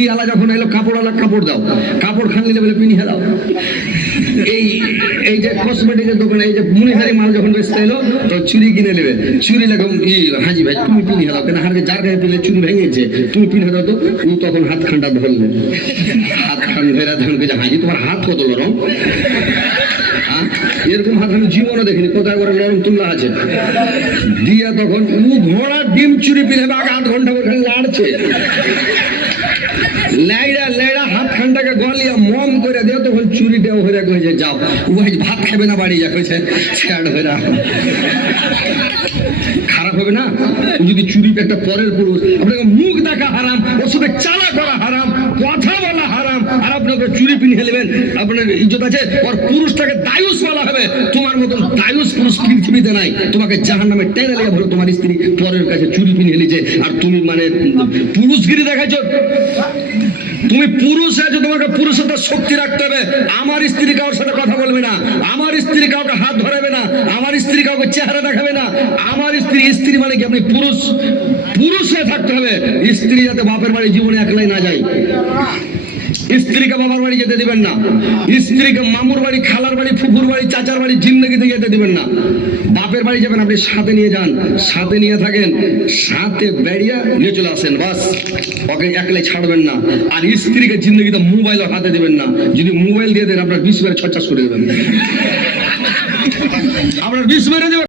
ইস্ত্রি আলা যখন এলো কাপড় আলা কাপড় দাও, কাপড় খান নিলে বলে পিনি হেলাও। এই এই যে কসমেটিকের দোকানে এই যে মুনিহারি মাল যখন বেচতে এলো তো চুরি কিনে নেবে, চুরি লাগাম হাজি ভাই তুমি পিনি হেলাও কেন, হারকে যার গায়ে পিলে চুরি ভেঙেছে তুমি পিনি হেলাও তো। ও তখন হাত খানটা ধরলে, হাত খান ধরে ধরুন হাজি তোমার হাত কত নরম, এরকম হাত আমি জীবনে দেখিনি, কোথায় করে নরম তুল্লা আছে দিয়া তখন ও ঘোড়ার ডিম চুরি পিলে আগে 8 ঘন্টা ওখানে লাড়ছে, লাইড়া লাইড়া হাত খানটাকে গলিয়া মম করে দেও তখন চুরিটাও হয়ে গেছে যাও ওই ভাত খাবে না বাড়ি যা কইছে স্যাড হয়ে খারাপ হবে না। যদি চুরি একটা পরের পুরুষ, আপনাকে মুখ দেখা হারাম, ওর সাথে চালা করা হারাম, কথা বলা হারাম, আর আপনাকে চুরি পিনে নেবেন আপনার ইজ্জত আছে। ওর পুরুষটাকে দায়ুস বলা হবে, তোমার মতন দায়ুস পুরুষ পৃথিবীতে নাই, তোমাকে জাহান্নামে টেনে লেগে বলো তোমার স্ত্রী পরের কাছে চুরি পিনে নিয়েছে আর তুমি মানে পুরুষগিরি দেখাইছো। তুমি পুরুষ আছো, তোমাকে পুরুষত্বের শক্তি রাখতে হবে। আমার স্ত্রী কারোর সাথে কথা বলবে না, আমার স্ত্রী কাউকে হাত ধরাবে না, আমার স্ত্রী কাউকে চেহারা দেখাবে না। আমার স্ত্রী মানে কি আপনি পুরুষ, পুরুষ হয়ে থাকতে হবে। স্ত্রী যাতে বাপের বাড়ি জীবনে একলাই না যায়, স্ত্রীকে বাবার বাড়ি যেতে দিবেন না, স্ত্রীকে মামুর বাড়ি, খালার বাড়ি, ফুফুর বাড়ি, চাচার বাড়ি জিন্দগিতে যেতে দিবেন না। বাপের বাড়ি যাবেন আপনি সাথে নিয়ে যান, সাথে নিয়ে থাকেন, সাথে বেরিয়ে নিয়ে চলে আসেন, বাস ওকে একলাই ছাড়বেন না। আর স্ত্রীকে জিন্দগিতে মোবাইল হাতে দিবেন না, যদি মোবাইল দিয়ে দেন আপনার 20 মেরে ছচাস করে দেবেন, আপনার 20 মেরে দেবেন।